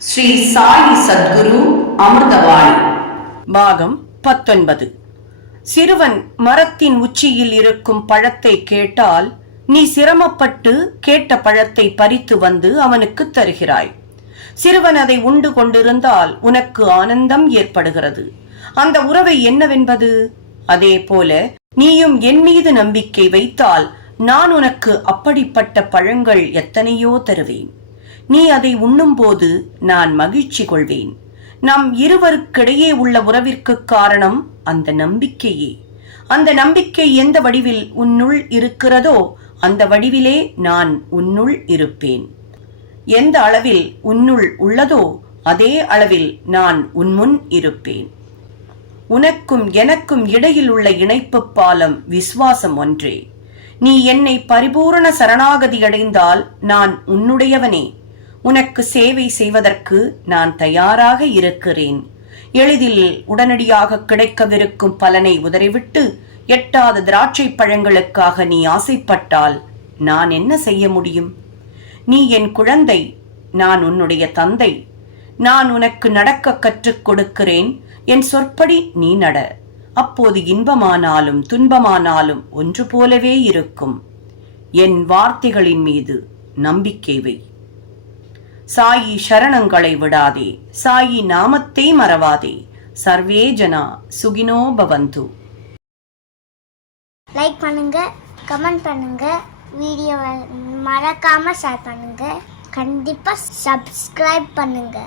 ஸ்ரீ சாயி சத்குரு அமிர்தவாணி பாகம் பத்தொன்பது. சிறுவன் மரத்தின் உச்சியில் இருக்கும் பழத்தை கேட்டால் நீ சிரமப்பட்டு கேட்ட பழத்தை பறித்து வந்து அவனுக்கு தருகிறாய். சிறுவன் அதை உண்டு கொண்டிருந்தால் உனக்கு ஆனந்தம் ஏற்படுகிறது. அந்த உறவை என்னவென்பது? அதே போல நீயும் என் மீது நம்பிக்கை வைத்தால் நான் உனக்கு அப்படிப்பட்ட பழங்கள் எத்தனையோ தருவேன். நீ அதை உண்ணும்போது நான் மகிழ்ச்சி கொள்வேன். நம் இருவருக்கிடையே உள்ள உறவிற்கு காரணம் அந்த நம்பிக்கையே. அந்த நம்பிக்கை எந்த வடிவில் உன்னுள் இருக்கிறதோ அந்த வடிவிலே நான் உன்னுள் இருப்பேன். எந்த அளவில் உன்னுள் உள்ளதோ அதே அளவில் நான் உன்முன் இருப்பேன். உனக்கும் எனக்கும் இடையில் உள்ள இணைப்பு பாலம் விசுவாசம் ஒன்றே. நீ என்னை பரிபூரண சரணாகதி அடைந்தால் நான் உன்னுடையவனே. உனக்கு சேவை செய்வதற்கு நான் தயாராக இருக்கிறேன். எளிதில் உடனடியாக கிடைக்கவிருக்கும் பலனை உதறிவிட்டு எட்டாத திராட்சை பழங்களுக்காக நீ ஆசைப்பட்டால் நான் என்ன செய்ய முடியும்? நீ என் குழந்தை நான் உன்னுடைய தந்தை. நான் உனக்கு நடக்க கற்றுக் கொடுக்கிறேன். என் சொற்படி நீ நட. அப்போது இன்பமானாலும் துன்பமானாலும் ஒன்று போலவே இருக்கும். என் வார்த்தைகளின் மீது நம்பிக்கை வை. சாயி சரணங்களை விடாதே சாயி நாமத்தை மறவாதே. சர்வே ஜனா சுகினோ பவந்து. லைக் பண்ணுங்க கமெண்ட் பண்ணுங்க வீடியோவை மறக்காம ஷேர் பண்ணுங்க. கண்டிப்பா சப்ஸ்கிரைப் பண்ணுங்க.